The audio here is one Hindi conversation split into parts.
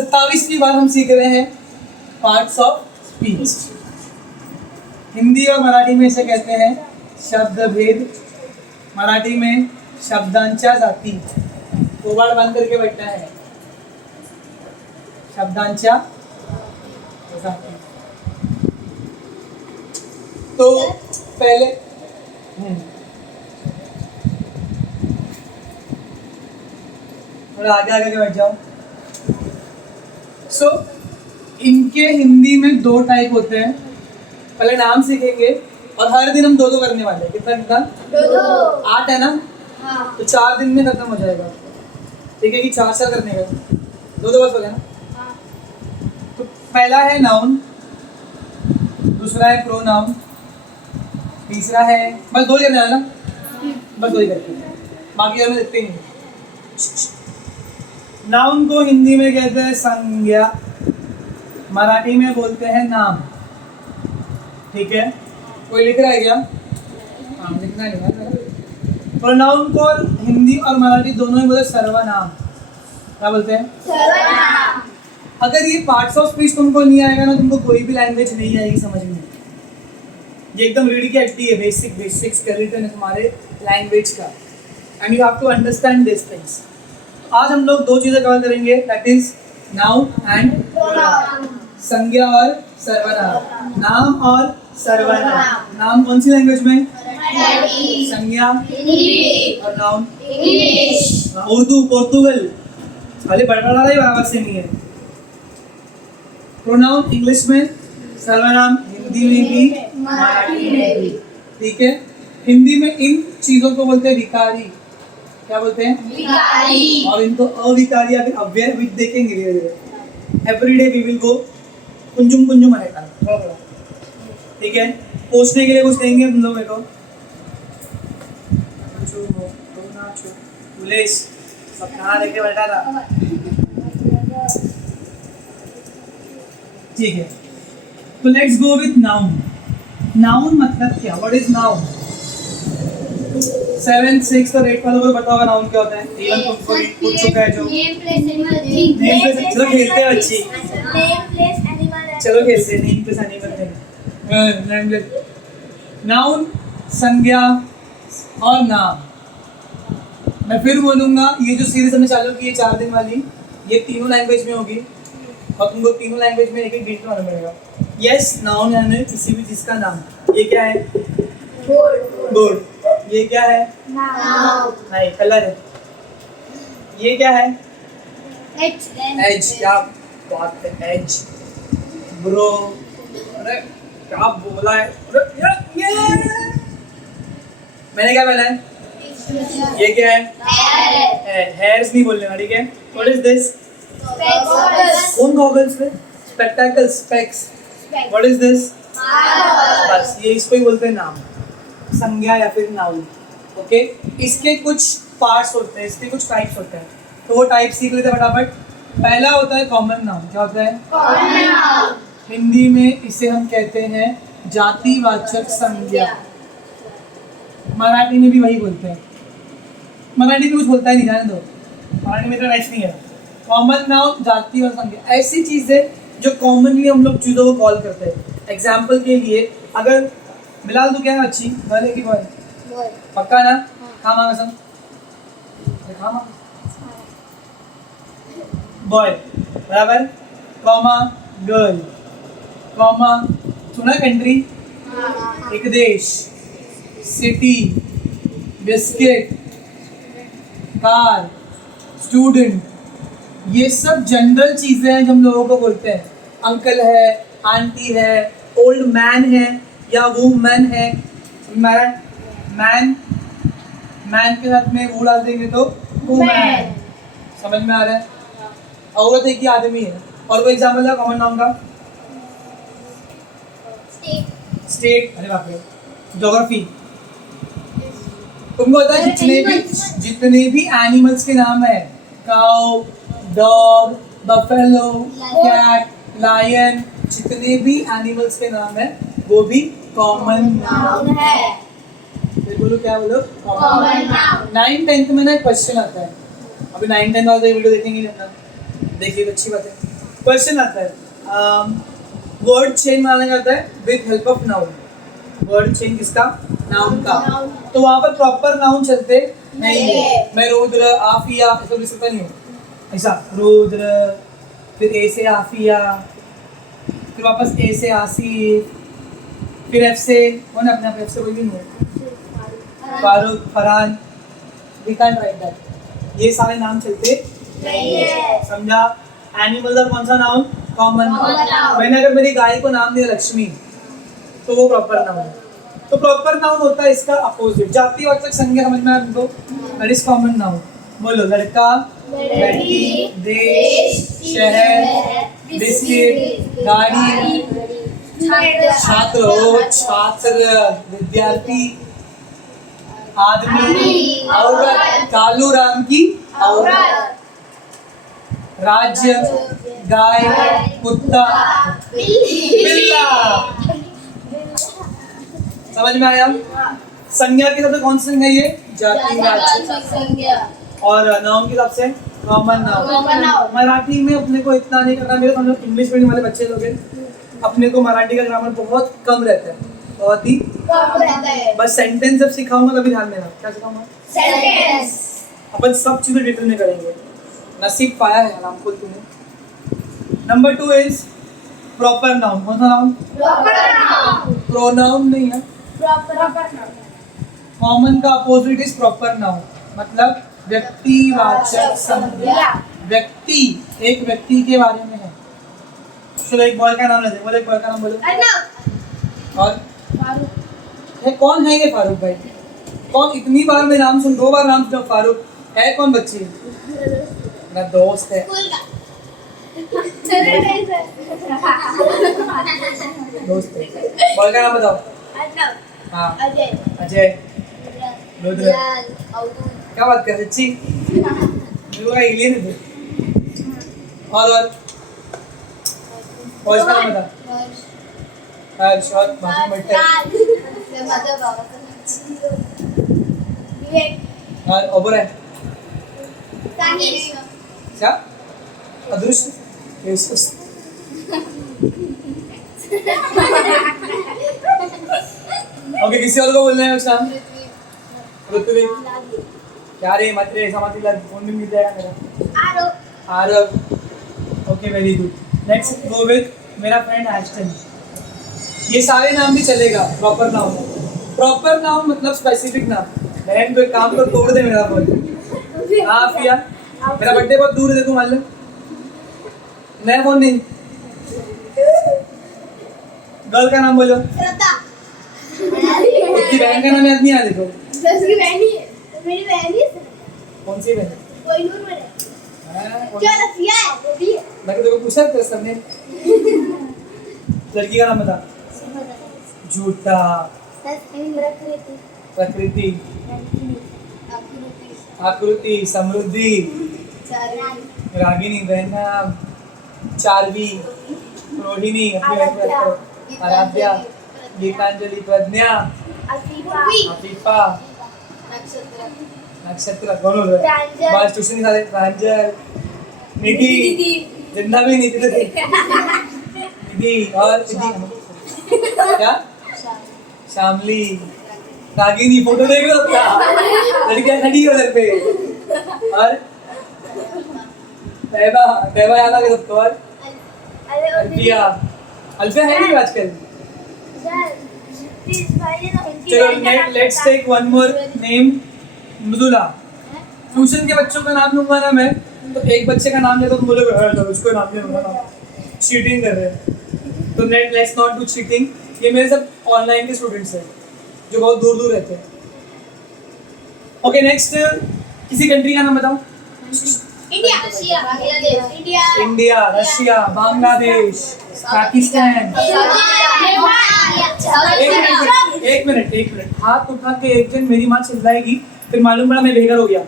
27वीं बार हम सीख रहे हैं पार्ट्स ऑफ स्पीच। हिंदी और मराठी में इसे कहते हैं शब्द भेद, मराठी में शब्दांच्या जाती। कोबाड़ बंद करके बैठना है, शब्दांच्या जाती। तो पहले थोड़ा आगे आगे बैठ जाओ। सो इनके हिंदी में 2 टाइप होते हैं। पहले नाम सीखेंगे और हर दिन हम 2-2 करने वाले हैं। कितना कितना? 2-2। 8 है ना? हाँ। तो 4 दिन में खत्म हो जाएगा। ठीक है कि 4 करने का 2-2 बस हो गया ना? हाँ। तो पहला है नाउन, दूसरा है प्रोनाउन, तीसरा है बस 2 ही करने वाला ना? बस 2 ही करते हैं, बाकी हमें देखते ही नहीं। नाउन को हिंदी में कहते हैं संज्ञा, मराठी में बोलते हैं नाम। ठीक है, कोई लिख रहा है क्या? हाँ, लिखना नहीं। प्रोनाउन को हिंदी और मराठी दोनों ही बोलते सर्वनाम। क्या बोलते हैं? सर्वनाम। अगर ये पार्ट्स ऑफ स्पीच तुमको नहीं आएगा ना, तुमको कोई भी लैंग्वेज नहीं आएगी समझ में। ये एकदम रीढ़ की हड्डी है, बेसिक स्केलेटन है तुम्हारे लैंग्वेज का, and you have to understand this things. आज हम लोग 2 चीजें कवर करेंगे, that is noun and pronoun, संज्ञा और सर्वनाम। नाम और सर्वनाम। नाम कौन सी लैंग्वेज में? संज्ञा और नाउन इंग्लिश, उर्दू, पोर्तुगल, खाली बड़बड़ा ही बराबर से नहीं है। प्रोनाउन इंग्लिश में, सर्वनाम हिंदी में भी, मराठी में भी। ठीक है, हिंदी में इन चीजों को बोलते हैं विकारी। क्या बोलते हैं? विकारी। और इनको अविकारी या फिर अव्यय भी देखेंगे धीरे धीरे। एवरीडे वी विल गो कुंजुम कुंजुम आएगा। ठीक है, पूछने के लिए कुछ देंगे तुम लोगों को। पुलिस सब कहाँ लेके बैठा था? ठीक है, तो let's go with noun. Noun मतलब क्या? What is noun? 7, 6 और 8 वालों को पता होगा नाउन क्या होता है। इवन तुमको पूछ चुका है जो नेम प्लेस एनिमल। चलो खेलते हैं बच्ची, नेम प्लेस एनिमल। चलो खेलते हैं नेम प्लेस एनिमल। नाउन संज्ञा और नाम। मैं फिर बोलूंगा, ये जो सीरीज हमने चालू की है 4 दिन वाली, ये तीनों लैंग्वेज में होगी और तुमको तीनों लैंग्वेज में एक डिटेल मालूम पड़ेगा। यस, नाउन यानी किसी भी चीज का नाम। ये क्या है? बोर्ड। ये क्या है? नहीं, कलर है। ये क्या है? एज। क्या बात है, एज ब्रो। अरे क्या बोला है? ये मैंने क्या बोला है? ये क्या है? हेयर्स नहीं बोलने वाली। ठीक है, व्हाट इज दिस? कौन गॉगल्स है? Spectacles, specs. What is this? बस ये इसको ही बोलते हैं नाम, संज्ञा या फिर नाउन। ओके, इसके कुछ पार्ट्स होते हैं, इसके कुछ टाइप्स होते हैं, तो वो टाइप सीख लेते हैं फटाफट। पहला होता है कॉमन नाउन। क्या होता है? Common noun. हिंदी में इसे हम कहते हैं जातिवाचक संज्ञा। मराठी में भी वही बोलते हैं। मराठी में कुछ बोलता है नहीं, जाने दो, मराठी में इतना नाइस नहीं है। कॉमन नाउन जातिवाचक संज्ञा ऐसी चीज़ है जो कॉमनली हम लोग चीज़ों को कॉल करते हैं। एग्जाम्पल के लिए, अगर बिलाल तू क्या है? अच्छी गर्ल की बॉय? पक्का ना? हाँ मांगा सब बॉय बराबर, कॉमा गर्ल, कॉमा सुना कंट्री, एक देश, सिटी, बिस्किट, कार, स्टूडेंट। ये सब जनरल चीजें हैं जो हम लोगों को बोलते हैं। अंकल है, आंटी है, ओल्ड मैन है या वुमन है। मैन, मैन के साथ में वो डाल देंगे तो वुमन। समझ में आ रहा है? औरत एक ही आदमी है। और कोई एग्जाम्पल है कॉमन नाउन का? स्टेट। अरे बाप रे, ज्योग्राफी। तुमको पता है जितने भी एनिमल्स के नाम है, cow, dog, buffalo, cat, lion, जितने भी एनिमल्स के नाम है वो भी कॉमन नाउन है। फिर बोलो, क्या बोलो? Common noun. 9th 10th में ना एक क्वेश्चन आता है। अभी 9th 10th वाले वीडियो देखेंगे, देखिए अच्छी बात है। क्वेश्चन आता है, वर्ड चेन माना जाता है with help of noun. Word chain किसका? नाउन का। तो वहां पर प्रॉपर नाउन चलते नहीं है। मैं रुद्र आफिया ऐसा लिख सकता नहीं हूँ। ऐसा रुद्र, फिर ए से आफिया, फिर वापस ए से आसिफ, फिर एफ से कौन है अपने आप? एफ से कोई भी नहीं है। Farooq, Farhan, we can write that. ये सारे नाम चलते नहीं है। समझा? एनिमल का कौन सा नाउन? Common noun. मैंने अगर मेरी गाय को नाम दिया लक्ष्मी तो वो प्रॉपर नाउन है। तो प्रॉपर नाउन होता है इसका अपोजिट। जातिवाचक संज्ञा समझ में आया तुमको? That is common noun. बोलो, लड़का, लड़की, देश, शहर, बिस्किट, गाड़ी, छात्र हो, छात्र, विद्यार्थी, आदमी, औरत, कालू राम की औरत, राज्य, गाय, कुत्ता, बिल्ला। समझ में आया? संज्ञा के हिसाब से कौन सी संज्ञा ये? जातिवाचक संज्ञा। और नाउन के हिसाब से कॉमन नाउन। मराठी में अपने को इतना नहीं करना। मेरे हम लोग इंग्लिश मीडियम वाले बच्चे लोग हैं, अपने को मराठी का ग्रामर बहुत कम रहता है, बहुत ही कम रहता है। बस सेंटेंस जब सिखाऊंगा तभी ध्यान देना। क्या सिखाऊंगा? सेंटेंस। अपन सब चीजें डिटेल में करेंगे। नसीब पाया है नाम को तूने। Number 2 is proper noun. कौन सा नाउन? Proper noun. प्रोनाउन नहीं है, प्रॉपर नाउन। कॉमन का अपोजिट इज प्रॉपर नाउन, मतलब व्यक्तिवाचक संज्ञा। व्यक्ति, एक व्यक्ति के बारे में है। चलो एक बॉय का नाम लेते हैं। बोलो, एक बॉय का नाम बोलो। और फारूक। ये कौन है ये फारूक भाई? कौन? इतनी बार मैं नाम सुन, 2 बार नाम सुना फारूक। है कौन बच्ची? मेरा दोस्त है। दोस्त है। बॉय का नाम बताओ। हाँ, अजय, रुद्र। क्या बात कर सच्ची? मेरे को एलियन है तू। और बॉयज का नाम बता। हर्ष। और बाकी मट्टे। और ओबर है क्या? अदृश्य, ओके। किसी और को बोलना है उस नाम? ऋत्विक। क्या रे मत रे, ऐसा मत लग, फोन भी मिल जाएगा मेरा। Aarav. Okay, very good. Next go with मेरा फ्रेंड एस्टन। ये सारे नाम भी चलेगा प्रॉपर नाउन। प्रॉपर नाउन मतलब स्पेसिफिक नाम। बहन को एक काम कर, तोड़ दे मेरा फोन। हाँ फिया, मेरा बर्थडे बहुत दूर है, देखो मान लो। नया फोन नहीं। गर्ल का नाम बोलो। उसकी बहन का नाम याद नहीं आ देखो। उसकी बहन ही है, मेरी बहन ही है। कौन सी बहन? कोई नूर में है। क्या रसिया है वो भी है। मैं तेरे को पूछा तेरे सबने। लड़की का नाम बता। झूठा, प्रकृति, आकृति, समृद्धि, रागिनी, बहना, चार्वी, रोहिणी, आराध्या, गीतांजलि, प्रज्ञा, अफीफा, नक्षत्र। कौन हो रहा है? बात ट्यूशन नहीं सारे। प्रांजल, निधि, जिंदा भी निधि थी। निधि और निधि क्या? शामली, रागिनी। फोटो देख लो अपना, लड़कियां खड़ी है उधर पे। और तैबा, तैबा याद आ गया सबको। और अल्फिया, अल्फिया है नहीं आजकल। चलो let's take one more name, Mridula. Tuition के बच्चों का नाम लूंगा ना मैं, तो एक बच्चे का नाम ले तो तुम बोलोगे उसको नाम ले लूंगा ना, चीटिंग कर रहे हैं। तो लेट्स नॉट डू चीटिंग। ये मेरे सब ऑनलाइन के स्टूडेंट्स हैं जो बहुत दूर दूर रहते हैं। ओके नेक्स्ट, किसी कंट्री का नाम बताओ। India, Russia, Bangladesh, India, Russia, Bangladesh, Pakistan. एक मिनट। हाथ उठा के एक दिन मेरी माँ चिल्लाएगी, फिर मालूम पड़ा मैं बेघर हो गया।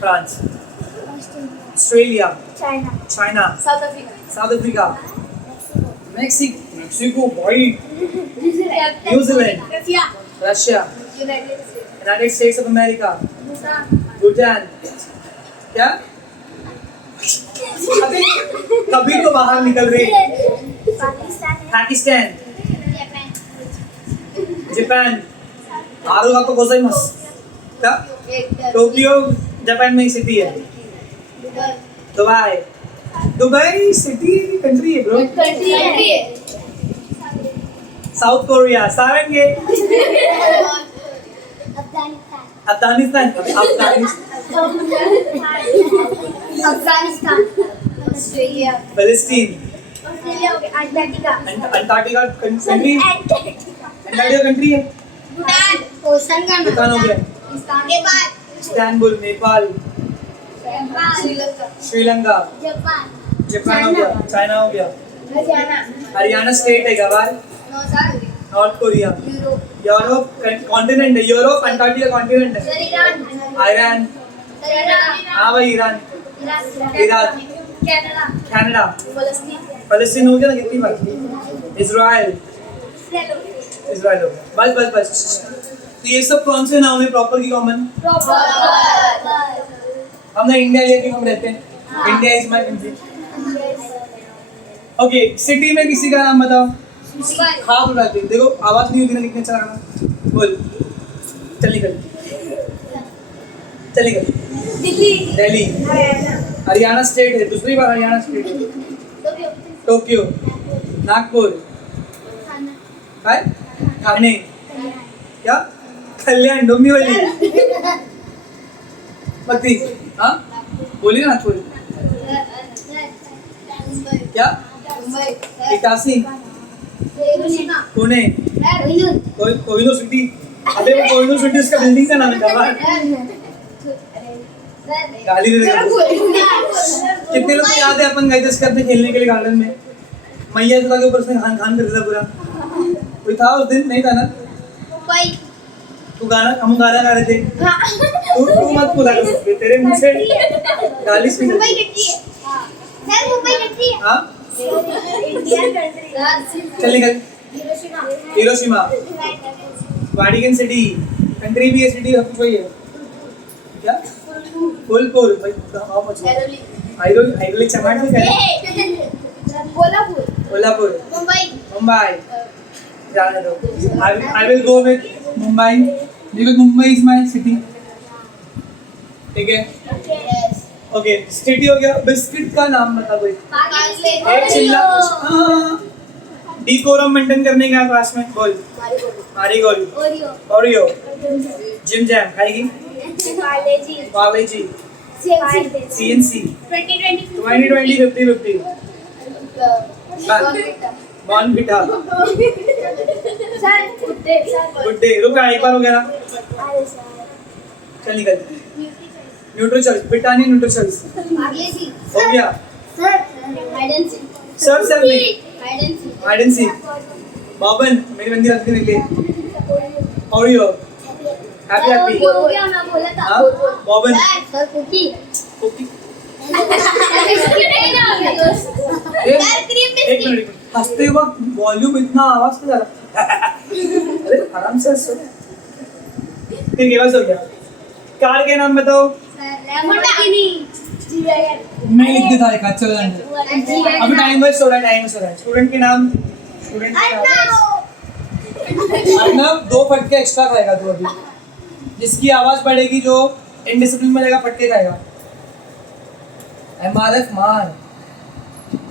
France, Australia, China, South Africa, Mexico भाई, New Zealand, Russia, United States of America, Bhutan. क्या? अबे कभी तो बाहर निकल रही। पाकिस्तान है। पाकिस्तान, जापान। जापान, आरो का तो गोजाइमास। क्या? एक टोक्यो जापान में ही सिटी है। Dubai. Dubai, Dubai city country है ब्रो। कंट्री है। साउथ कोरिया, सारंगे। अफगानिस्तान। अफगानिस्तान, अफगानिस्तान। ऑस्ट्रेलिया। फिलिस्तीन, ऑस्ट्रेलिया हो गया। Antarctica. Antarctica country, Antarctica. Antarctica country है। भूटान। ओशन का भूटान हो गया। Nepal. Istanbul, Nepal, Sri Lanka. Sri Lanka, Japan. Japan हो गया, चाइना हो गया, हरियाणा। हरियाणा स्टेट है गवार, north Korea, Europe. Europe continent है, यूरोप अंटार्कटिका कॉन्टिनेंट है, ईरान। ईरान, हाँ भाई ईरान, इराक। कनाडा। कनाडा, फलस्तीन। फलस्तीन हो गया ना कितनी बार, इजराइल, इजराइल हो गया, बस बस बस। तो ये सब कौन से नाम है प्रॉपर की कॉमन? हमने इंडिया लिया कि हम रहते हैं, India is my country. Okay, city में किसी का नाम बताओ। हाँ बोल रहे, देखो आवाज नहीं होती ना, कितने अच्छा लगा। बोल, चल निकल, चल निकल। दिल्ली। दिल्ली, हरियाणा स्टेट है, दूसरी बार हरियाणा स्टेट है। टोक्यो, नागपुर, है ठाणे, क्या कल्याण, डोंबिवली, मती, हाँ बोलिए ना थोड़ी, क्या इटारसी, पुणे, कोहिनूर सिटी। अबे वो कोहिनूर सिटी उसका बिल्डिंग का नाम है गवार। गाली दे देगा। कितने लोग को याद है अपन गए थे इसके अपने खेलने के लिए गार्डन में, मैया तो के ऊपर उसने खान खान कर दिया पूरा। कोई था उस दिन? नहीं था ना? तू गाना, हम गाना गा रहे थे, तू मत बोला कर, तेरे मुंह से गाली सुन। हाँ चल निकल। हिरोशिमा, वाटिकन सिटी, कंट्री भी है, सिटी सब कुछ वही है। क्या? फुलपुर, भाई आओ मत। हाइड्रोलिक चमाट नहीं है। कोल्हापुर, मुंबई, जाने दो। I will go with Mumbai, because Mumbai is my city। ठीक है? ओके, सिटी हो गया। बिस्किट का नाम बता कोई। एक चिल्ला, हाँ, डिकोरम मेंटेन करने का क्लास में बोल। मारीगोल्ड, ओरियो, जिम जैम खाएगी, Parle G, CNC, 2020 50-50, Bournvita, good day. रुक एक बार हो गया ना, चल निकल। न्यूट्रीचॉइस, ब्रिटानिया न्यूट्रीचॉइस हो गया। सर नहीं, हाइड एंड सीक, बॉबन, मेरी बंदी रखती मेरे लिए, ओरियो, हैप्पी हैप्पी, हाँ बॉबन, कुकी। एक मिनट, हंसते वक्त वॉल्यूम इतना आवाज तो जा रहा। अरे आराम से हंसो। ठीक है, बस हो गया। कार के नाम बताओ। मैं लिख देता है, चल जाने। अभी टाइम वेस्ट हो रहा है। स्टूडेंट के नाम, अर्नब 2 फटके एक्स्ट्रा खाएगा तू अभी। जिसकी आवाज बढ़ेगी, जो इनडिसिप्लिन में रहेगा, फटके खाएगा। MRF मार,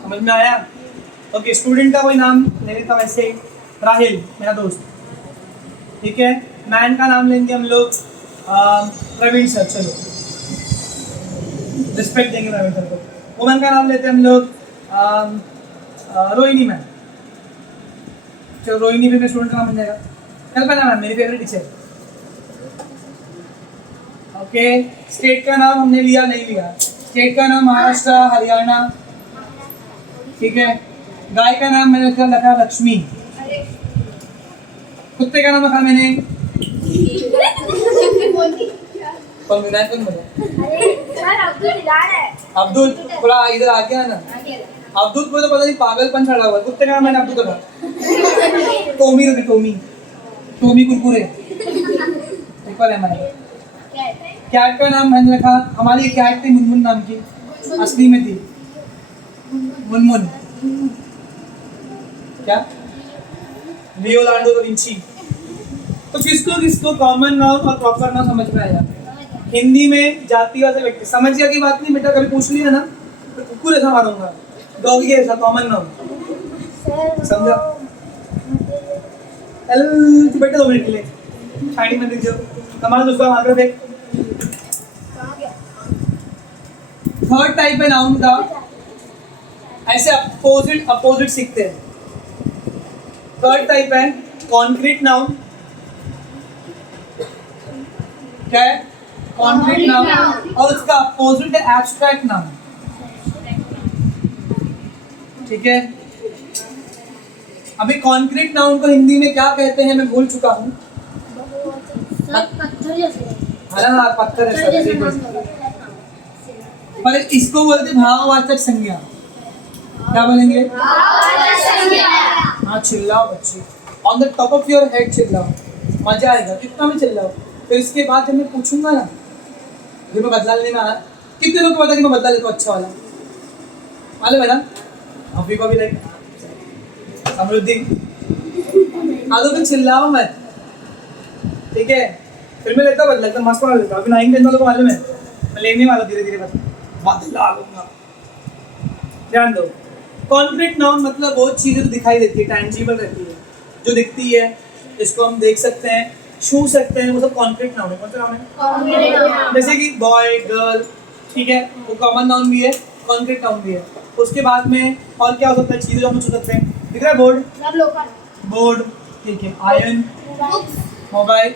समझ में आया? ओके, स्टूडेंट का कोई नाम ले लेता वैसे ही, राहिल मेरा दोस्त। ठीक है, मैन का नाम लेंगे हम लोग प्रवीण सर, चलो रिस्पेक्ट देंगे प्रवीण सर को। वुमन का नाम लेते हैं हम लोग रोहिणी मैम। चलो रोहिणी भी मेरे स्टूडेंट का नाम बन जाएगा। कल्पना मैम मेरी फेवरेट टीचर। ओके, स्टेट का नाम हमने लिया नहीं लिया? स्टेट का नाम महाराष्ट्र, हरियाणा। ठीक है, गाय का नाम मैंने रखा लक्ष्मी। कुत्ते का नाम रखा मैंने कौन बोला? अब्दुल। थोड़ा इधर आ गया ना, अब्दुल को तो पता नहीं पागलपन चढ़ा हुआ। कुत्ते का नाम मैंने अब्दुल रखा। टोमी रखे, टोमी कुरकुरे। ट्रिपल है हमारे। कैट का नाम मैंने रखा, हमारी कैट थी मुनमुन नाम की, असली में थी। मुनमुन, क्या लियोनार्डो दा विंची। तो किसको किसको कॉमन नाउन और प्रॉपर नाउन समझ में आया? हिंदी में जातिवाचक व्यक्ति, समझ गया की बात नहीं बेटा? कभी पूछ लिया ना तो कुकुर ऐसा मारूंगा, डॉगी ऐसा, कॉमन नाउन समझा? चल तू बैठे 2 मिनट के लिए, साइड में दिख जाओ, कमाल दूसरा मार देख। थर्ड टाइप है नाउन का, ऐसे अपोजिट अपोजिट सीखते हैं। थर्ड टाइप है कॉन्क्रीट नाउन। क्या है? Concrete noun. और उसका अपोजिट है एब्स्ट्रैक्ट नाउन। ठीक है, अभी कॉन्क्रीट नाउन को हिंदी में क्या कहते हैं मैं भूल चुका हूँ। पत्थर जैसे। हाँ पत्थर है सर, पर इसको बोलते भाववाचक संज्ञा। क्या बोलेंगे? हाँ चिल्लाओ बच्चे, on the top of your head चिल्लाओ, मजा आएगा, कितना भी चिल्लाओ। फिर इसके बाद जब मैं पूछूंगा ना, जो मैं बदला लेने में आया, कितने लोग को पता कि मैं बदला लेता हूँ अच्छा वाला? मालूम है ना? अभी को भी लाइक समृद्धि आदो पे चिल्लाओ मत, ठीक है? फिर मैं लेता बदला, एकदम मस्त वाला लेता। अभी 9 10 वालों को मालूम है मैं लेने वाला, धीरे धीरे बदला लूंगा। ध्यान दो, कॉन्क्रीट नाउन मतलब वो चीज़ें जो दिखाई देती है, टैंजिबल रहती है, जो दिखती है, जिसको हम देख सकते हैं, छू सकते हैं, वो सब कॉन्क्रीट नाउन है। कौन सा नाउन है? जैसे कि बॉय गर्ल, ठीक है, वो कॉमन नाउन भी है, कॉन्क्रीट नाउन भी है। उसके बाद में और क्या हो सकता है? चीज़ें जो हम छू सकते हैं, दिख रहा है बोर्ड, बोर्ड, ठीक है, आयरन, मोबाइल,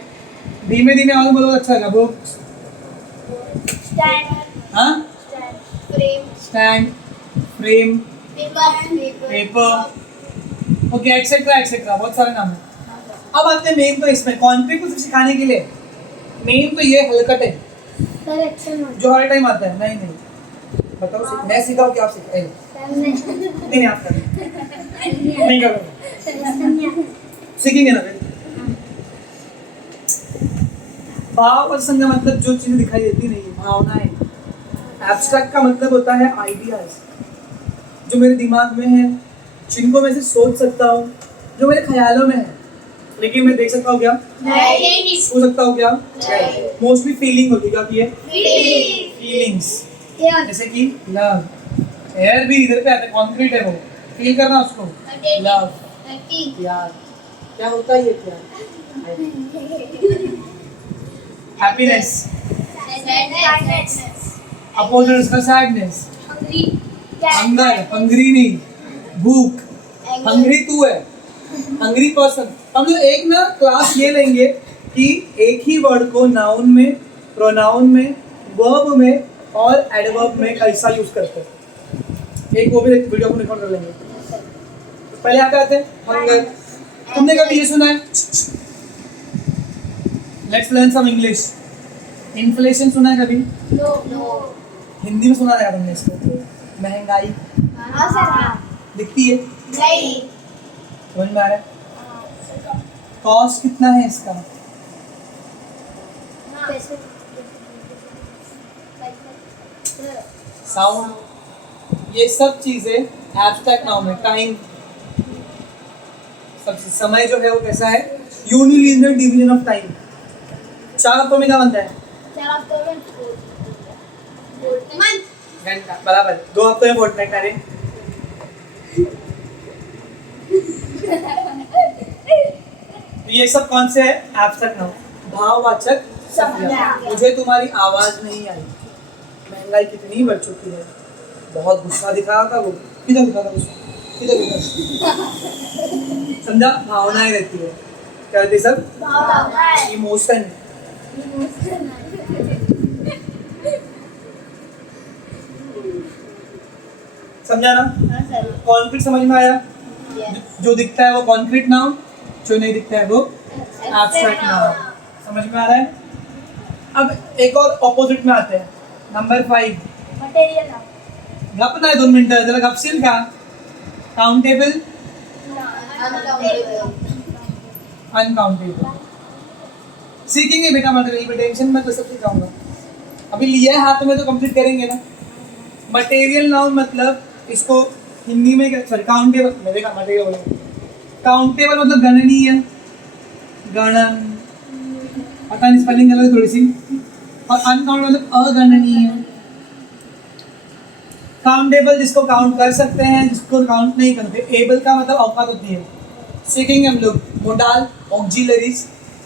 धीमे धीमे आगे बोलो अच्छा लगा। बुक्स, हाँ, stand, frame, paper, okay, etcetera etcetera, बहुत सारे नाम है। अब आते हैं मेन तो इसमें कॉन्क्रीट को सिखाने के लिए मेन तो ये हलकट है जो हर टाइम आता है। नहीं बताओ, मैं सिखाऊं कि आप सिखाएं? नहीं आप करें, नहीं करोगे, सीखेंगे ना फिर। भाव और संज्ञा मतलब जो चीजें दिखाई देती नहीं है, भावनाएं। एब्स्ट्रैक्ट का मतलब होता है आइडियाज, जो मेरे दिमाग में है, जिनको मैं से सोच सकता हूँ, जो मेरे ख्यालों में है, लेकिन मैं देख सकता हूँ क्या? नहीं। हो सकता हूँ क्या? नहीं। मोस्टली फीलिंग होती क्या की है? फीलिंग्स, जैसे कि लव, एयर भी इधर पे आता है, कॉन्क्रीट है वो, फील करना उसको, लव, प्यार, क्या होता है ये प्यार? हैप्पीनेस, अपोजिट उसका सैडनेस, हंगर, हंगरी नहीं, भूख, हंगरी तू है, हंगरी पर्सन। हम लोग एक ना क्लास ये लेंगे कि एक ही वर्ड को नाउन में, प्रोनाउन में, वर्ब में और एडवर्ब में कैसा यूज करते हैं। एक वो भी वीडियो को रिकॉर्ड कर लेंगे। तो पहले यहाँ पे आते हैं हंगर। तुमने कभी ये सुना है? Let's learn some English. Inflation सुना है कभी? हिंदी में सुना रहेगा तुमने इसको? महंगाई दिखती है? समझ में आ रहा है? कॉस्ट कितना है इसका? साउंड, ये सब चीजें एब्स्ट्रैक्ट नाउन है। टाइम, सबसे समय जो है वो कैसा है? यूनिलिनियर डिवीजन ऑफ टाइम। 4 हफ्तों में क्या बनता है? घंटा, बराबर। 2 हफ्तों में फोर्टनाइट। अरे तो ये सब कौन से है? एब्स्ट्रैक्ट नाउन, भाववाचक संज्ञा। मुझे तुम्हारी आवाज नहीं आई, महंगाई कितनी बढ़ चुकी है, बहुत गुस्सा दिखा रहा था वो, किधर दिखा था गुस्सा, किधर दिखा? समझा? भावनाएं रहती है, क्या रहती है सब? इमोशन। समझा ना? कॉन्क्रीट समझ में आया? जो दिखता है वो कॉन्क्रीट नाउन, जो नहीं दिखता है वो एब्स्ट्रैक्ट नाउन। समझ में आ रहा है? अब एक और ऑपोजिट में आते हैं, नंबर 5 मटेरियल गप ना है 2 मिनट जरा गपसिल का। Countable, uncountable. सीखेंगे बेटा, मतलब टेंशन मत, सब सिखाऊंगा। अभी लिया है हाथ में तो कंप्लीट करेंगे ना। मटेरियल नाउन मतलब इसको हिंदी में क्या, सॉरी काउंटेबल, मेरे का मटेरियल बोला, काउंटेबल मतलब गणनीय, गणन, पता नहीं स्पेलिंग गलत है थोड़ी सी, और अनकाउंटेबल मतलब अगणनीय। काउंटेबल जिसको काउंट कर सकते हैं, जिसको काउंट नहीं करते। एबल का मतलब औकात होती है। सीखेंगे हम लोग मोडाल, ऑक्सिलरीज,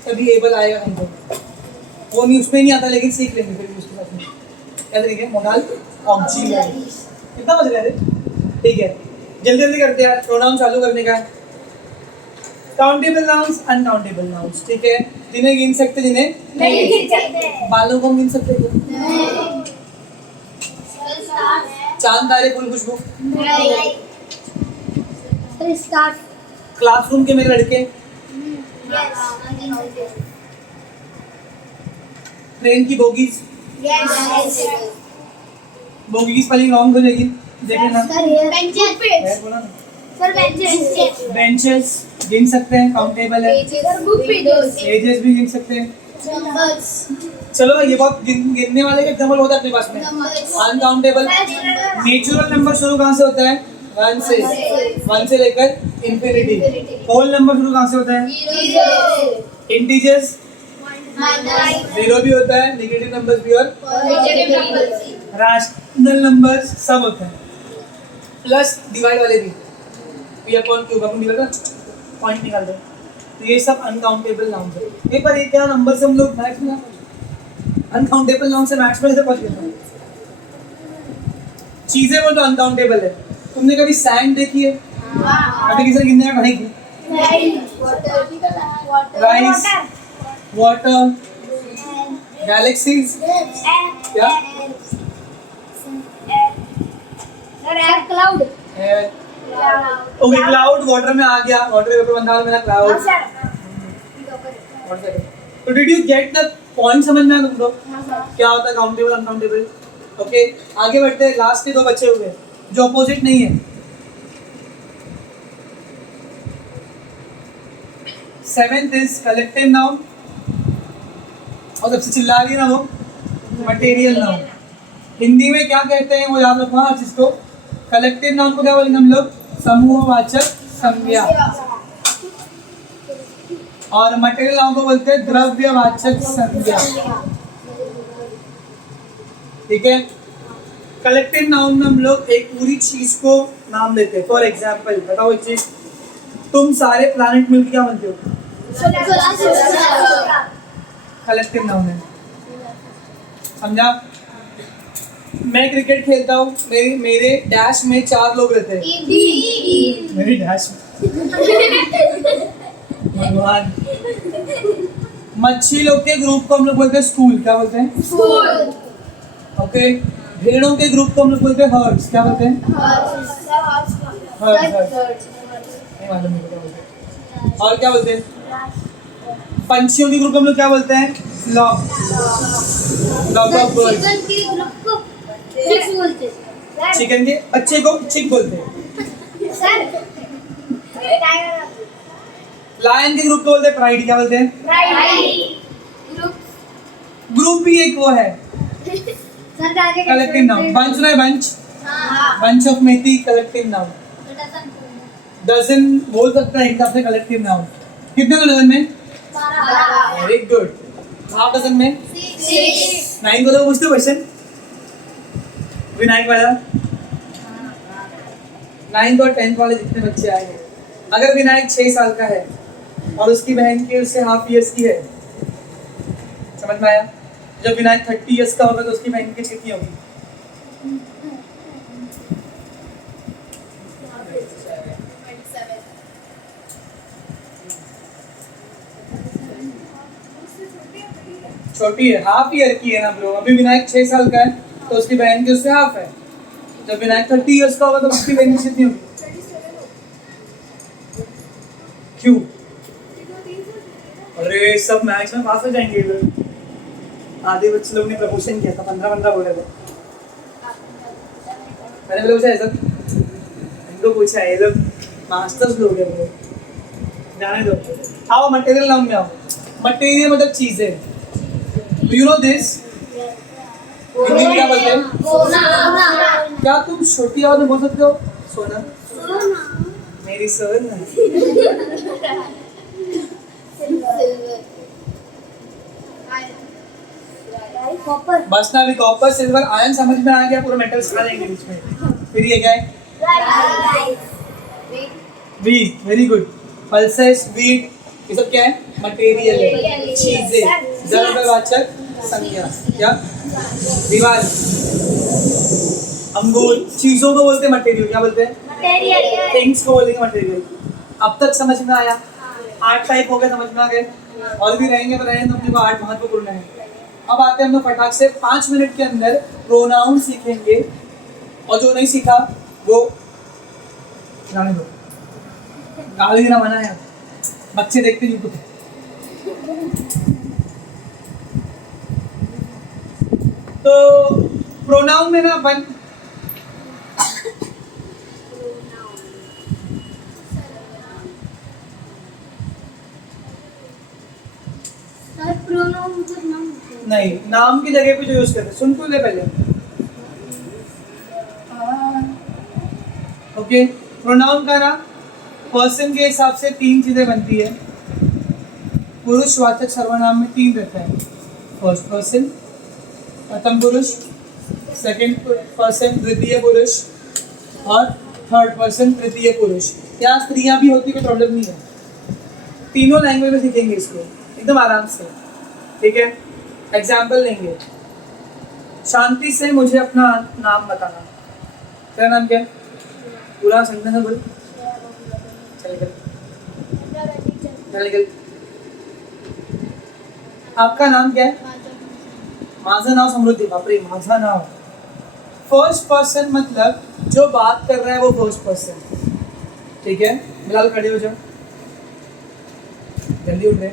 तभी एबल आएगा हमको। वो नहीं, उसमें नहीं आता, लेकिन सीख लेंगे फिर भी उसके साथ में। क्या तरीके मोडाल, ऑक्सिलरीज। कितना बज रहा है? ठीक है, जल्दी जल्दी करते हैं, प्रोनाउन चालू करने का है। काउंटेबल नाउन्स, अनकाउंटेबल नाउन्स, ठीक है, जिन्हें गिन सकते, जिन्हें नहीं गिन सकते। बालों को गिन सकते हो? नहीं। चांद तारे फूल खुशबू। नहीं। स्टार्ट। क्लासरूम के मेरे लड़के। यस। ट्रेन की बोगीज। यस। बोगी की स्पेलिंग रॉन्ग हो जाएगी, देख लेना। बेंचेस। बोला ना। Sir benches. बेंचेस गिन सकते हैं, काउंटेबल है। Sir book pages. एजेस भी गिन सकते हैं। नंबर्स। चलो भाई, ये बहुत गिनने वाले का एग्जांपल होता है अपने पास में। अनकाउंटेबल नेचुरल नंबर शुरू कहाँ से होता है? 1 से, 1 से लेकर इंफिनिटी। होल नंबर शुरू कहाँ से होता है? इंटीजर्स, 0 भी होता है, नेगेटिव नंबर्स भी, और रैशनल नंबर्स सब होते हैं, प्लस डिवाइड वाले भी। p अपॉन q अपन डिवाइड का पॉइंट निकाल दो, तो ये सब अनकाउंटेबल नाउन है। ये पर ये क्या नंबर से हम लोग मैथ्स में, अनकाउंटेबल नाउन से मैथ्स में ऐसे पहुंच गए। चीजें वो तो अनकाउंटेबल है। तुमने कभी सैंड देखी है? कभी किसी ने गिनने में पढ़ाई की? राइस, वाटर, गैलेक्सीज, क्या? क्लाउड। ओके, क्लाउड वाटर में आ गया, वाटर पेपर बनता है मेरा क्लाउड। तो did you get the point? समझ में आया तुमको क्या होता है काउंटेबल, अनकाउंटेबल? ओके, आगे बढ़ते हैं। लास्ट के 2 बचे हुए जो अपोजिट नहीं है। 7th इज कलेक्टिव नाउन, और सबसे चिल्ला रही है ना वो, मटेरियल नाउन। हिंदी में क्या कहते हैं वो याद रखना हर चीज को। कलेक्टिव नाउन को क्या बोलेंगे हम लोग? समूहवाचक संज्ञा। और मटेरियल नाउन को बोलते हैं द्रव्यवाचक संज्ञा, ठीक है। कलेक्टिव नाउन में हम लोग एक पूरी चीज को नाम देते हैं। फॉर एग्जाम्पल बताओ एक चीज, तुम सारे प्लैनेट मिलकर क्या बनते हो? कलेक्टिव नाउन है, समझा? मैं क्रिकेट खेलता हूँ, मेरे डैश में 4 लोग रहते हैं। मेरी डैश में भगवान। मच्छी लोग के ग्रुप को हम लोग बोलते हैं स्कूल, क्या बोलते हैं? स्कूल। ओके, भेड़ों के ग्रुप को हम लोग बोलते हैं हर्ड्स, क्या बोलते हैं? हर्ड्स। नहीं मालूम मेरे को क्या बोलते हैं। और क्या बोलते हैं? पंछियों के ग्रुप को हम लोग क्या बोलते हैं? Flock, flock of birds. Chicken के ग्रुप को चिक्स बोलते हैं। चिकन के बच्चे को चिक बोलते हैं। Sir tiger. लायन के ग्रुप को बोलते हैं प्राइड, क्या बोलते हैं? ग्रुप। ग्रुप भी एक वो है, sir tiger collective noun. Bunch ना, bunch, bunch of methi, collective noun. Dozen बोल सकता है एक हिसाब से कलेक्टिव नाउन। कितने तो डजन में? 12। Very good. हाफ डजन में? 6। 9 को तो पूछते क्वेश्चन विनायक वाला। 9th और 10th वाले जितने बच्चे आए हैं, अगर विनायक 6 साल का है और उसकी बहन की उससे हाफ ईयर्स की है, समझ में आया? जब विनायक 30 ईयर्स का होगा तो उसकी बहन की कितनी होगी? छोटी है, हाफ ईयर की है ना ब्रो। अभी विनायक 6 साल का है तो उसकी बहन की उससे हाफ है। जब विनायक 30 ईयर्स का होगा तो उसकी बहन की कितनी होगी? क्यों? अरे सब मैथ्स में पास हो जाएंगे ये लोग। आधे बच्चे लोग ने प्रपोजन किया था, 15 बोले थे। मैंने बोला पूछा सब इनको पूछा है, ये लोग मास्टर्स लोग हैं वो, जाने दो। आओ मटेरियल नाउन में आओ। मटेरियल मतलब चीजें। Do you know this? Hindi में क्या बोलते हैं? क्या तुम छोटी आवाज में बोल सकते हो? सोना सोना मेरी सोना। कॉपर बस ना, अभी कॉपर सिल्वर आयरन समझ में आ गया, पूरा मेटल सिखा देंगे बीच में। फिर ये क्या है? Wheat, very good. Pulses, wheat, ये सब क्या है? मटेरियल है, चीजें। द्रव्यवाचक संज्ञा क्या? दीवार, अंगूर, चीजों को बोलते हैं मटेरियल। क्या बोलते हैं? थिंग्स को बोलेंगे मटेरियल। अब तक समझ में आया? 8 टाइप हो गए, समझ में आ गए? और भी रहेंगे तो रहेंगे, अपने को 8 महत्वपूर्ण है। अब आते हैं हम लोग फटाक से 5 मिनट के अंदर प्रोनाउन सीखेंगे, और जो नहीं सीखा वो जाने दो, गाली देना मना है, बच्चे देखते यूट्यूब। तो प्रोनाउन में ना नहीं, नाम की जगह पे जो यूज करते हैं, सुन तो ले पहले। ओके, प्रोनाउन का ना पर्सन के हिसाब से 3 चीजें बनती है। पुरुषवाचक सर्वनाम में 3 रहता है। फर्स्ट पर्सन प्रथम पुरुष, सेकंड पर्सन द्वितीय पुरुष, और थर्ड पर्सन तृतीय पुरुष। यहाँ स्त्रियां भी होती, कोई प्रॉब्लम नहीं है। तीनों लैंग्वेज में सीखेंगे इसको एकदम आराम से, ठीक है? एग्जाम्पल लेंगे। शांति से मुझे अपना नाम बताना। तेरा नाम क्या है? पूरा सेंटेंस बोल। चल निकल, चल निकल। आपका नाम क्या है? माझा नाव समृद्धि। बापरे, माझा नाव। फर्स्ट पर्सन मतलब जो बात कर रहा है वो फर्स्ट पर्सन, ठीक है? बिलाल खड़े हो जाओ, जल्दी उठ रहे।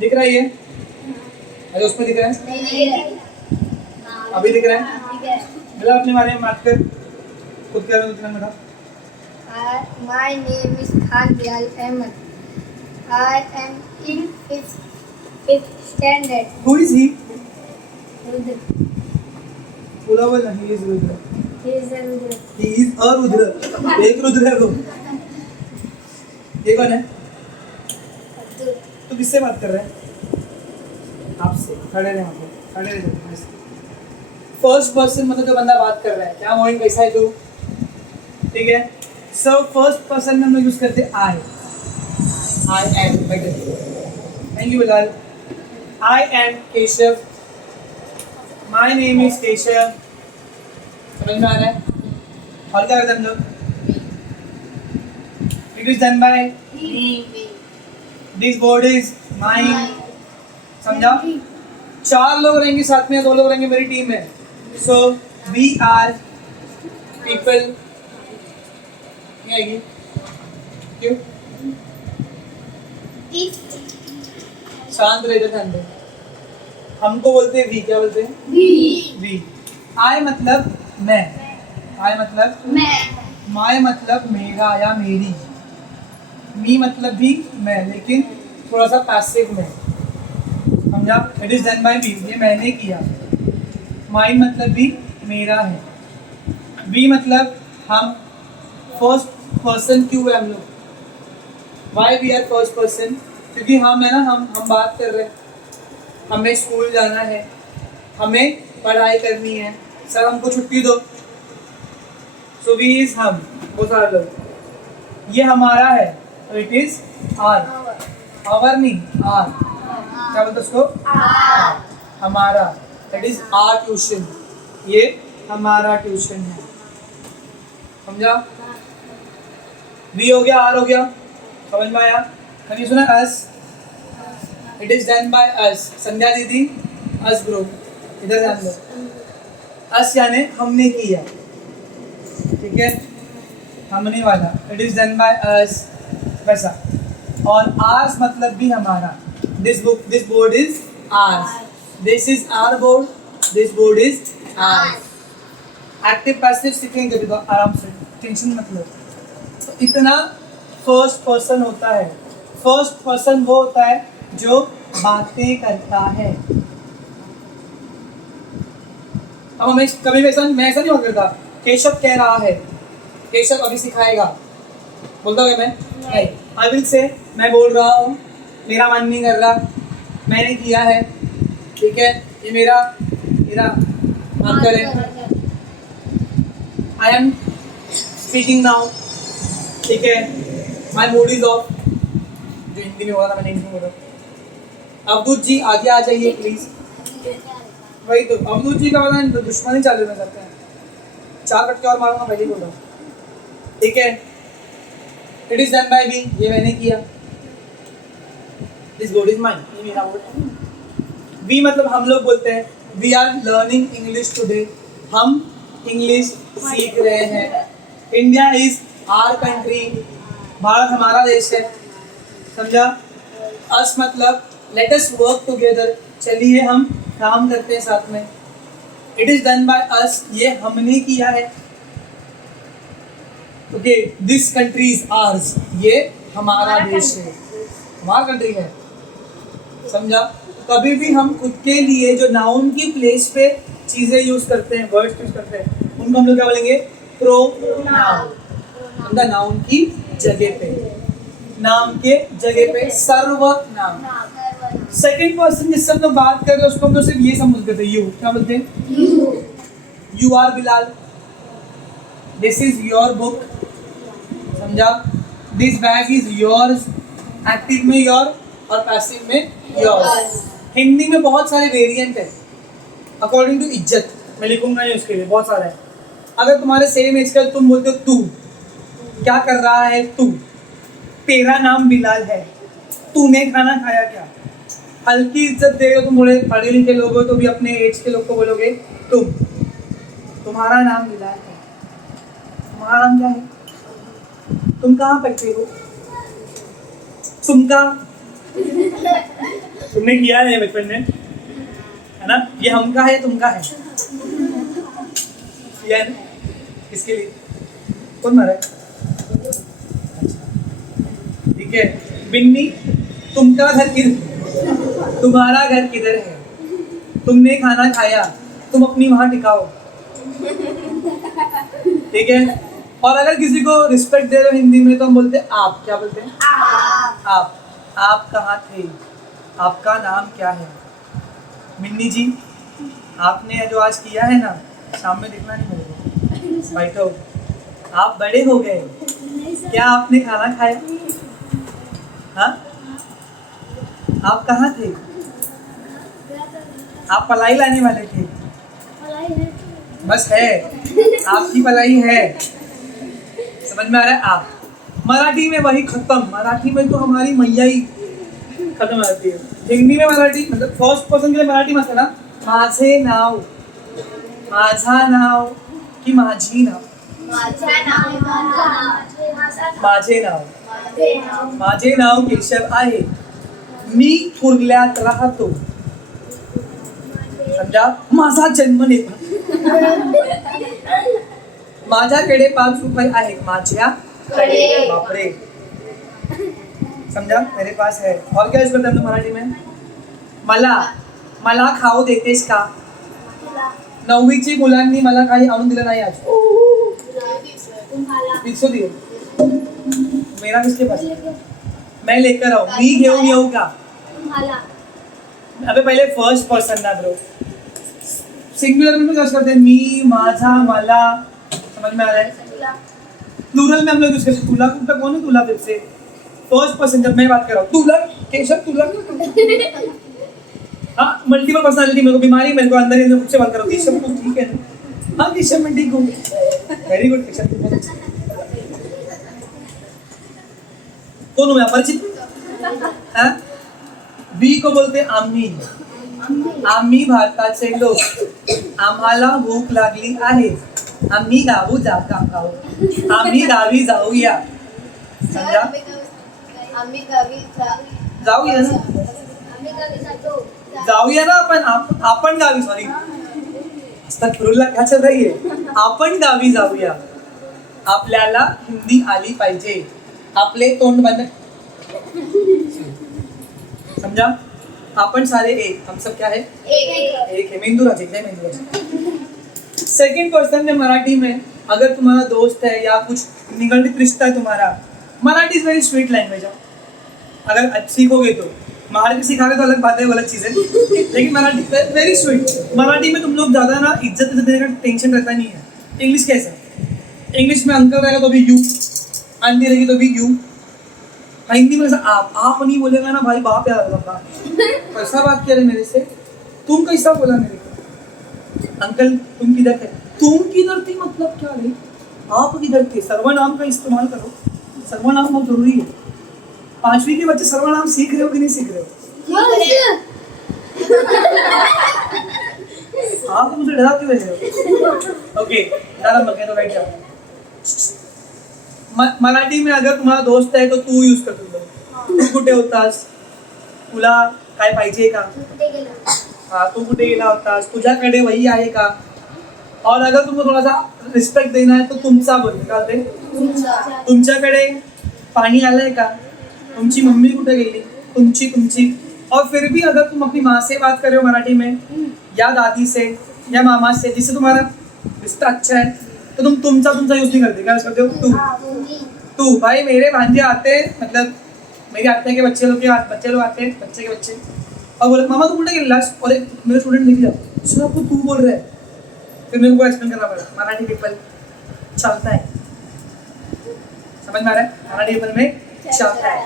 दिख रहा है ये? अरे उसमें दिख रहा है? अभी दिख रहा है? बिलाल अपने बारे में बात कर, खुद क्या बता। My name is Khan Bilal Ahmed. I am in fifth standard. Who is he? Rudra. पूरा बोल ना। He is Rudra. He is a Rudra. He is a Rudra. एक रुद्र है वो। ये कौन है? तो किससे बात कर रहा है? आपसे। खड़े रहे वहाँ पे, खड़े रहे। फर्स्ट पर्सन मतलब जो बंदा बात कर रहा है। क्या मोहित, कैसा है तू? ठीक है। सो फर्स्ट पर्सन में हम लोग यूज करते हैं I am. Thank you Bilal. I am Keshav. My name is Keshav. समझ में आ रहा है? और क्या करते हैं हम लोग? It is done by this board is mine. समझा? 4 लोग रहेंगे साथ में, 2 लोग रहेंगे, मेरी टीम है। So we are people. नहीं आएगी क्यों? शांत रह जा, ध्यान दे। हमको बोलते हैं वी। क्या बोलते हैं? वी। आई मतलब मैं। आई मतलब माय मतलब मेरा या मेरी। मी मतलब भी मैं, लेकिन थोड़ा सा पैसिव में। समझा? इट इज डन बाय मी, ये मैंने किया। माइन मतलब भी मेरा है। वी मतलब हम। फर्स्ट पर्सन क्यों है हम लोग? Why we are first person? क्योंकि हम है ना, हम बात कर रहे हैं। हमें स्कूल जाना है, हमें पढ़ाई करनी है, सर हमको छुट्टी दो। सो वी इज हम, वो सारे लोग। ये हमारा है, तो इट इज आर। आवर नहीं, आर। क्या बोलते उसको? हमारा। It is our tuition. ये हमारा ट्यूशन है। समझा? वी हो गया, आर हो गया। समझ में आया? कभी सुना us? It is done by us. Sandhya दीदी, अस ग्रुप। इधर ध्यान दो। अस यानी हमने किया, ठीक है? हमने वाला। It is done by us, वैसा। और आर्स मतलब भी हमारा। This board is ours. This is our board. This board is ours. Active passive सीखेंगे कभी तो आराम से, टेंशन मत लो। तो इतना फर्स्ट पर्सन होता है। फर्स्ट पर्सन वो होता है जो बातें करता है। अब हमें कभी मैं ऐसा नहीं करता, केशव कह रहा है, केशव अभी सिखाएगा, बोलता हूँ मैं नहीं। आई विल से, मैं बोल रहा हूँ, मेरा मन नहीं कर रहा, मैंने किया है, ठीक है, ये मेरा मेरा मार्कर है, आई एम स्पीकिंग नाउ, ठीक है, माई मूड इज ऑफ, जो हिंदी में हो रहा था मैंने इंग्लिश में बोला। अवधूत जी आगे आ जाइए प्लीज। वही तो अवधूत जी का पता नहीं, तो दुश्मनी चालू में करते हैं, 4 कटके और मारूंगा पहले बोल रहा हूँ, ठीक है। इट इज डन बाय मी, ये मैंने किया, दिस बोर्ड इज माइन, ये मेरा बोर्ड है। वी मतलब हम लोग बोलते हैं, we are learning English today, हम इंग्लिश सीख रहे हैं। India is our country, Bharat हमारा देश है, समझा। अस मतलब लेट अस वर्क टुगेदर, चलिए हम काम करते हैं साथ में। इट इज डन बाय अस, ये हमने किया है, okay. This country is hours, ये हमारा देश है, हमारा कंट्री है, समझा। कभी भी हम खुद के लिए जो नाउन की प्लेस पे चीजें यूज करते हैं, वर्ड्स यूज करते हैं, उनको हम लोग क्या बोलेंगे, प्रोनाउन। समझा, नाउन की जगह पे, नाम के जगह पे सर्वनाम। सेकंड पर्सन जिससे हम लोग बात कर रहे हैं उसको हम लोग सिर्फ ये समझते थे, यू, क्या बोलते हैं, you are Bilal, this is your book, समझा। This bag is yours, active में योर और पैसिव में योर्स। हिंदी में बहुत सारे वेरिएंट है अकॉर्डिंग टू इज्जत, मैं लिखूंगा नहीं उसके लिए, बहुत सारा है। अगर तुम्हारे सेम एज का तुम बोलते हो तू, क्या कर रहा है तू, तेरा नाम बिलाल है, तूने खाना खाया क्या। हल्की इज्जत दे, तुम थोड़े पढ़े लिखे लोग हो तो भी अपने एज के लोग को बोलोगे तुम, तुम्हारा नाम बिलाल है, तुम्हारा नाम क्या है, तुम कहाँ पढ़ते हो, तुम कहाँ, तुमने किया है बचपन में, है ना। ये हम का है, तुम का है, किया है ना, किसके लिए, कौन मरा है, ठीक है। बिन्नी, तुमका घर किधर, तुम्हारा घर किधर है, तुमने खाना खाया, तुम अपनी वहां टिकाओ, ठीक है। और अगर किसी को रिस्पेक्ट दे रहे हो हिंदी में तो हम बोलते हैं आप, क्या बोलते हैं, आप कहाँ थे, आपका नाम क्या है। मिन्नी जी, आपने जो आज किया है ना, शाम में दिखना नहीं मिलेगा, बैठो, आप बड़े हो गए, क्या आपने खाना खाया, हाँ, आप कहाँ थे, आप पलाई लाने वाले थे, बस है, आपकी पलाई है, समझ में आ रहा है। आप मराठी में वही खत्म, मराठी में तो हमारी मैया ही खत्म हो जाती है। हिंदी में मराठी मतलब फर्स्ट पर्सन के लिए मराठी मत है ना, माझे नाव, माझा नाव की माझी नाव, माझे नाव, माझे नाव केशव आहे, मी कुर्ल्यात राहतो, समजा। माझा जन्म नेपाळ, माझ्याकडे 5 रुपये आहेत, माझ्याकडे, बापरे, समझा, मेरे पास है। और क्या यूज करते हैं हम लोग मराठी में, मला, मला खाऊ देतेस का, 9वीची मुलांनी मला काही आणून दिलं नाही आज, किसको दिए, मेरा किसके पास, मैं लेकर आऊं, मी घेऊन येऊ का, अबे पहले फर्स्ट पर्सन ना ब्रो, सिंगुलर में यूज करते हैं, मी, माझा, मला, समझ में आ रहा है। प्लूरल में हम लोग यूज करते हैं, तुला, तुला कौन है तुला, फिर से फर्स्ट पर्सन जब मैं बात कर रहा हूँ, तुला, केशव तुला, हाँ, मल्टीपल पर्सनालिटी, मेरे को बीमारी, मेरे को अंदर ही खुद से बात कर रहा हूँ, केशव तुम ठीक है ना, हाँ केशव मैं ठीक हूँ, वेरी गुड केशव, कौन हूँ मैं, अपरिचित, हाँ। बी को बोलते हैं आम्ही, आम्ही भारताचे लोक, आम्हाला भूक लागली आहे, आम्ही गावी जाऊया, समजा, जाऊया ना, जाऊया ना आपण गावी, सॉरी अस्तगफिरुल्लाह, क्या चल रही है, आपण गावी जाऊया, आपल्याला हिंदी आली पाहिजे, आपले तोंड बंद, समझा। अपन सारे एक, हम सब क्या है, एक है, मेंदुराज, एक है मेंदुराज। सेकंड पर्सन में मराठी में अगर तुम्हारा दोस्त है या कुछ निगड़ित रिश्ता है तुम्हारा, Marathi is very sweet language है। अगर सीखोगे तो, मराठी सिखाओगे तो अलग बात है, अलग चीज़ है, लेकिन मराठी वेरी स्वीट। मराठी में तुम लोग ज़्यादा ना इज्जत देने का टेंशन रहता नहीं है। इंग्लिश कैसा है? इंग्लिश में अंकल रहेगा तो भी यू, आंटी रहेगी तो भी यू। हिंदी में आप नहीं बोलेगा ना भाई, बाप याद रखा कैसा बात किया रे मेरे से, तुम कैसा बोला मेरे को, अंकल तुम किधर थे, तुम किधर थी मतलब क्या रे, आप किधर थे। सर्वनाम का इस्तेमाल करो, सर्वनाम बहुत जरूरी है। 5वीं के बच्चे सर्वनाम सीख रहे हो कि नहीं सीख रहे हो? आप मुझे डरा क्यों रहे हो? ओके, डरा मत तो बैठ जाओ। मराठी में अगर तुम्हारा दोस्त है तो तू यूज कर सकतो। तू कुठे होतास, तुला काय पाहिजे का, हाँ तू कुठे गेला होतास, तुझ्याकडे वही आहे का। और अगर तुमको थोड़ा सा रिस्पेक्ट देना है तो तुमचा बोलते का ते, तुमच्याकडे पाणी आलंय का, तुमची मम्मी कुठे गेली, तुमची तुमची। और फिर भी अगर तुम अपनी माँ से बात कर रहे हो मराठी में, या दादी से या मामा से, जिससे तुम्हारा रिश्ता अच्छा है, तो तुम तुमचा यूज नहीं करते, क्या यूज करते हो? तू। भाई मेरे भांजे आते हैं, मतलब मेरी आत्या के बच्चे लोग आते हैं, बच्चे के बच्चे, और बोले मामा तू कुठे गेलास, और एक मेरे स्टूडेंट निकला, सर आपको तू बोल रहा है, फिर मेरे को एक्सप्लेन करना पड़ा। मराठी पीपल चलता है, समझ में आ रहा है? मराठी पीपल में चलता है,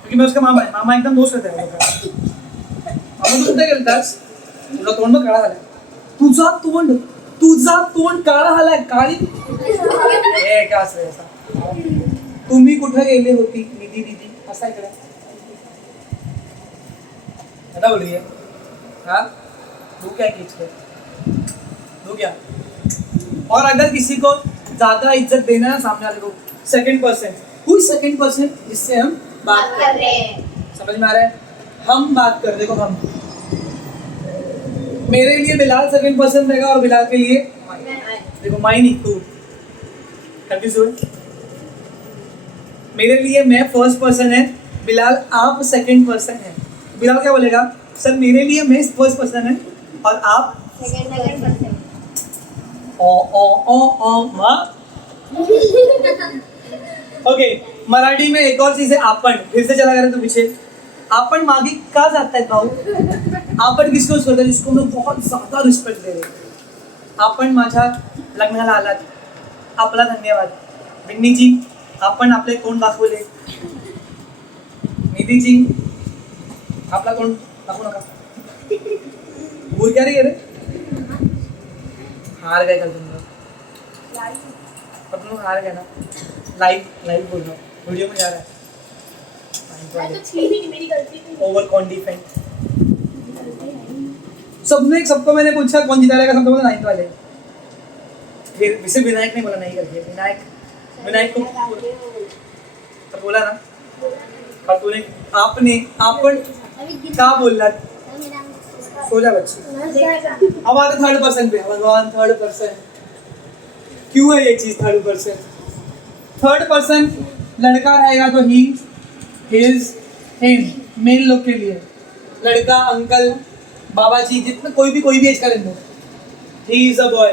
क्योंकि मैं उसका मामा है, मामा एकदम दोस्त रहता है। मामा तू कुठे गेलतास, तुला तोंड मग काळा झाला, तुझा तोंड काळा झालाय, काळी हे काय असं ऐसा। तुम्ही कुठे गेले होती निधी दीदी, असा इकडे क्या बोल रही है? हाँ तू क्या खींचते, तू क्या। और अगर किसी को ज्यादा इज्जत देना है सामने वाले को, सेकंड पर्सन, कोई सेकंड पर्सन जिससे हम बात कर रहे हैं, समझ में आ रहा है? हम बात कर, देखो हम, मेरे लिए बिलाल सेकंड पर्सन रहेगा और बिलाल के लिए देखो माई नहीं तू, कंफ्यूज हुए। मेरे लिए मैं फर्स्ट पर्सन है, बिलाल आप सेकंड पर्सन है। बिलाल क्या बोलेगा, सर मेरे लिए मैं फर्स्ट पर्सन है और आप सेकंड पर्सन। माँ। ओके, मराठी में एक और चीज है आपण, फिर से चला जा रहा है तो पीछे। आपण मागे का जाता है भाऊ, आपण किसको यूज करता है, जिसको मैं बहुत ज्यादा रिस्पेक्ट दे रहे हैं। आपण माझ्या लग्नाला आलात, आपला धन्यवाद। बिन्नी जी आपण आपले तोंड दाखवले, निधी जी आपला तोंड दाखवू नका, भूल क्या रे, हार गए कल तुम लोग, अब तुम लोग हार गए ना। लाइव बोल रहा हूँ, वीडियो में जा रहा है। Over confident. सबको मैंने पूछा कौन जीता रहेगा, सब लोगों ने 9th वाले। फिर वैसे विनायक ने बोला नहीं करके, विनायक को तो बोला ना, और तूने आपन क्या बोलना, सो जा बच्ची। अब आते थर्ड पर्सन पे, भगवान थर्ड पर्सन क्यों है ये चीज थर्ड पर्सन? थर्ड पर्सन लड़का रहेगा तो ही, हिज, हिम, मेल लोग के लिए, लड़का, अंकल, बाबा जी, जितना कोई भी एज का ले लो। He is a boy,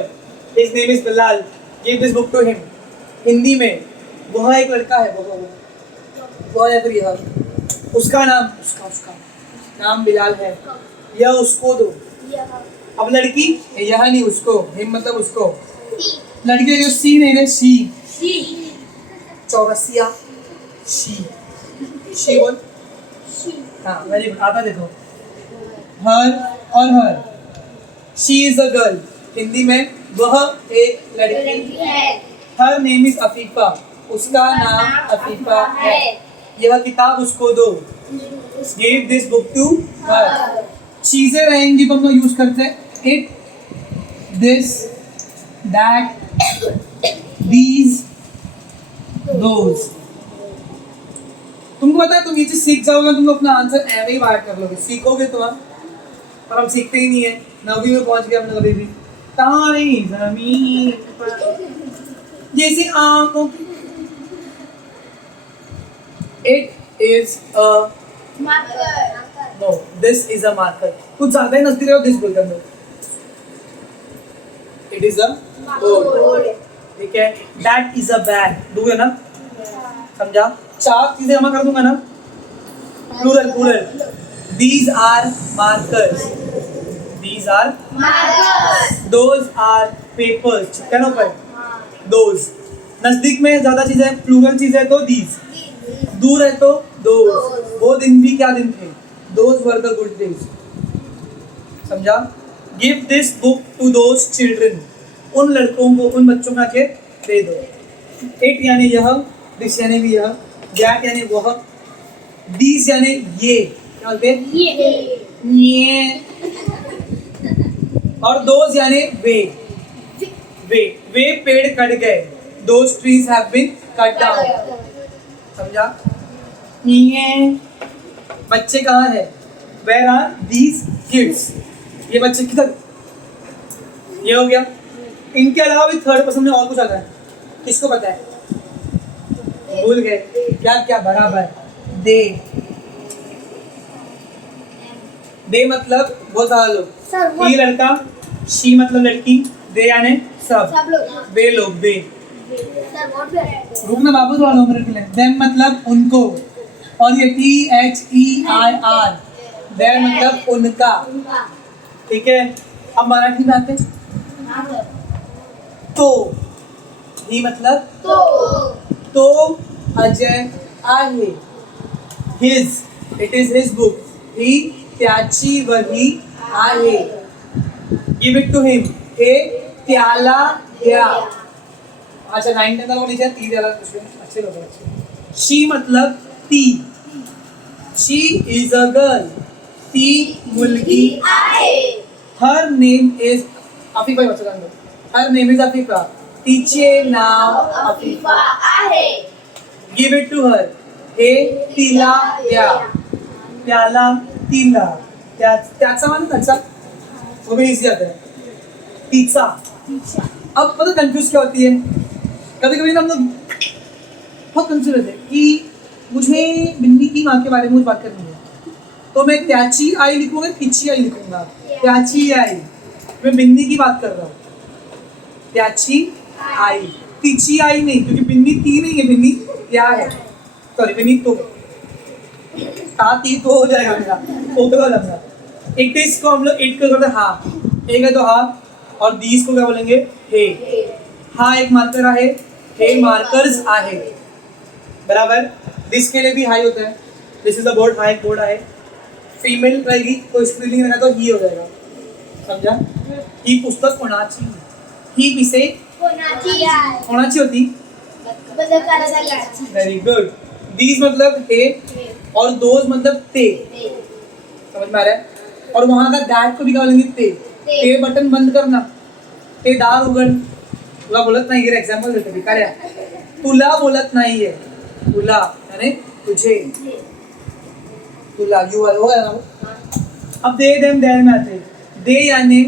his name is Bilal, give this book to him. Hindi में वह एक लड़का है, वह है, उसका नाम बिलाल है, यह उसको दो। अब लड़की यह नहीं उसको, हिम मतलब उसको, लड़की जो सी नहीं है, शी, चौरसिया, शी बोल, हाँ वेरी गुड। आता देखो, हर और her, she is a girl, Hindi में वह एक लड़की है। हर नेम इज अफीफा, उसका नाम अफीफा है। यह किताब उसको दो, give this book to her. चीजें रहेंगी तो हम लोग यूज करते हैं it, this, that, these, those. तुमको पता है तुम ये चीज सीख जाओगे, तुम लोग अपना आंसर ऐसे ही बाहर कर लोगे, सीखोगे तो आप, पर हम सीखते ही नहीं है। 9वीं में पहुंच गए हमने कभी भी, तारे जमीन पर जैसे आंखों की। It is a marker. No, this is a marker. कुछ ज्यादा ही नजदीक रहो, दिस बोलते हैं। It is a board. ठीक है, दैट इज अ बैग, दूंगा ना, समझा? 4 चीजें जमा कर दूंगा ना, plural plural. These are markers, these are Markers. Those are papers, चिपका ना ऊपर, दोज। नजदीक में ज्यादा चीजें प्लूरल चीजें है तो दीज, दूर है तो दोज। वो दिन भी क्या दिन थे, those were the good days, समझा? Give this book to those children, उन लड़कों को, उन बच्चों को आके दे दो। इट यानी यह, दिस यानी भी यह, दैट यानी वह, दीज यानी ये, क्या बोलते हैं? ये। और दोज यानी वे, वे पेड़ कट गए, those trees have been cut down, समझा? ये बच्चे कहाँ है, वेयर आर दीज किड्स, ये बच्चे किधर, ये हो गया। इनके अलावा भी थर्ड पर्सन में और कुछ आता है, किसको पता है? भूल गए क्या क्या, बराबर दे, दे मतलब बहुत सारा लोग, Sir, what? ये लड़का, शी मतलब लड़की, दे यानी सब, सब लोग। वे लोग, वे। Sir, what we are? रुकना बाबू थोड़ा लो मेरे के लिए। देम मतलब उनको, और ये THEIR, देर मतलब उनका, ठीक है। अब मराठी में आते हैं। तो, ही मतलब तो अजय आहे, his, it is his book, ही त्याची वही आहे, गिव इट टू हिम, हे त्याला द्या। अच्छा 9-10 का लोग नीचे, ती द्याला अच्छे लोग अच्छे। शी मतलब ती, शी इज अ गर्ल, ती मुलगी। Her name is Afifa, her name is Afifa, तिचे नाव Afifa. Give it to her, हे तिला द्या, त्याला तिला, त्याचा मान त्याचा, वो भी इजी आता है, तिचा। अब पता कंफ्यूज क्या होती है, कभी कभी हम लोग बहुत कंफ्यूज होते हैं कि मुझे बिन्नी की माँ के बारे में कुछ बात करनी है, तो मैं त्याची आई लिखूंगा, तिची आई लिखूंगा। त्याची आई, मैं बिन्नी की बात कर रहा हूँ, त्याची आई, तिची आई नहीं, क्योंकि बिन्नी ती नहीं है, बिन्नी क्या है, सॉरी बिन्नी तो, ती तो हो जाएगा मेरा, तो हो जाएगा। इट इज को हम लोग इट को करते हैं हाँ, एक है तो हाँ, और दीस को क्या बोलेंगे, हे। हाँ एक मार्कर आहे, हे मार्कर्स आहे, बराबर। दिस के लिए भी हाई होता है, this is the board, high board आहे। फीमेल रहेगी तो स्त्रीलिंग रहेगा तो ही हो जाएगा, समझा? ही पुस्तक कोणाची, ही विषय कोणाची होती, वेरी गुड। दीज मतलब हे, और दोज मतलब ते, समझ में आ रहा है? और वहां का दैट को भी क्या बोलेंगे, ते बटन बंद करना, ते दार उघड, तुला बोलत नाही, एग्जाम्पल देते मी, काय तुला बोलत नाहीये, तुला यानी तुझे, तुला, यू आर, हो गया ना? अब दे देम देर में आते, दे यानी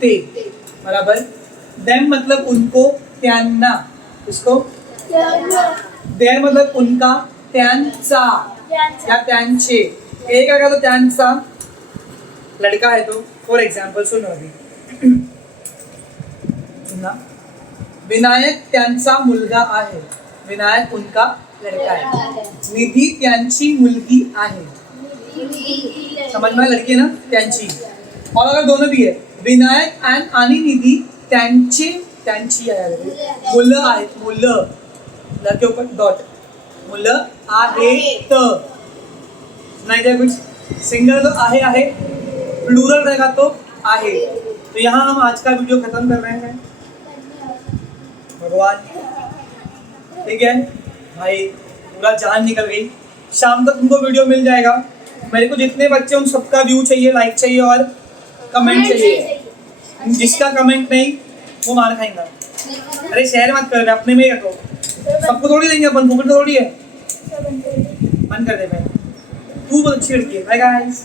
ते, बराबर। देम मतलब उनको, त्यांना, इसको देर मतलब उनका, त्यांचा या त्यांचे, एक आ गया तो त्यांचा, लड़का है तो फॉर एग्जाम्पल सुनो अभी, सुनना, विनायक त्यांचा मुलगा आहे, विनायक उनका लड़का है, निधी त्यांची मुलगी आहे, समझ में, लड़की है ना, त्यांची। और अगर दोनों भी है, विनायक एंड आणि निधी त्यांचे, त्यांची आहे, मुलं आहेत, मुलं, ल के ऊपर डॉट, मुलं आहेत, नहीं जाए कुछ, सिंगल तो आहे, प्लूरल रहेगा तो आहे। तो यहाँ हम आज का वीडियो खत्म कर रहे हैं, भगवान, ठीक है भाई, पूरा जान निकल गई। शाम तक तुमको वीडियो मिल जाएगा। मेरे को जितने बच्चे उन सबका व्यू चाहिए, लाइक चाहिए और कमेंट चाहिए। जिसका कमेंट नहीं वो मार खाएगा। अरे शेयर मत कर, अपने में ही रखो, सबको थोड़ी देंगे अपन, फुकट थोड़ी है। बंद कर दे भाई, तू बहुत अच्छी लड़की है। Bye guys.